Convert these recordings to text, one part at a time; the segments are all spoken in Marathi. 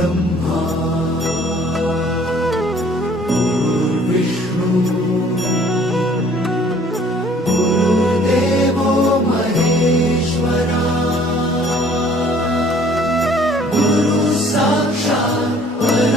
्रह्मा विष्णु देवो मरेश्वर साक्षात् पुर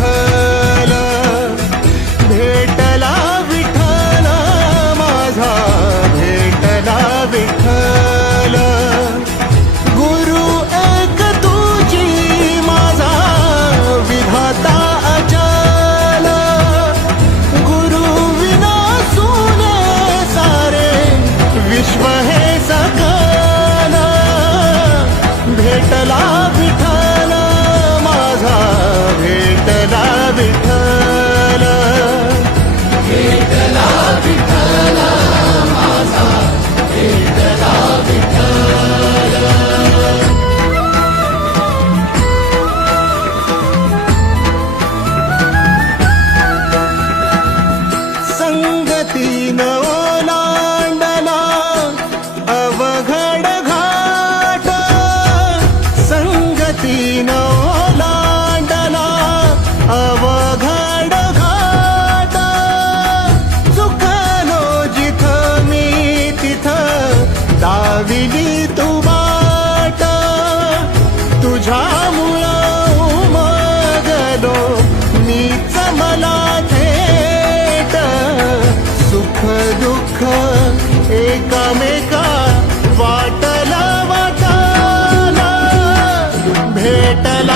सुख दुःख एकामेका वाटला वाटला. भेटला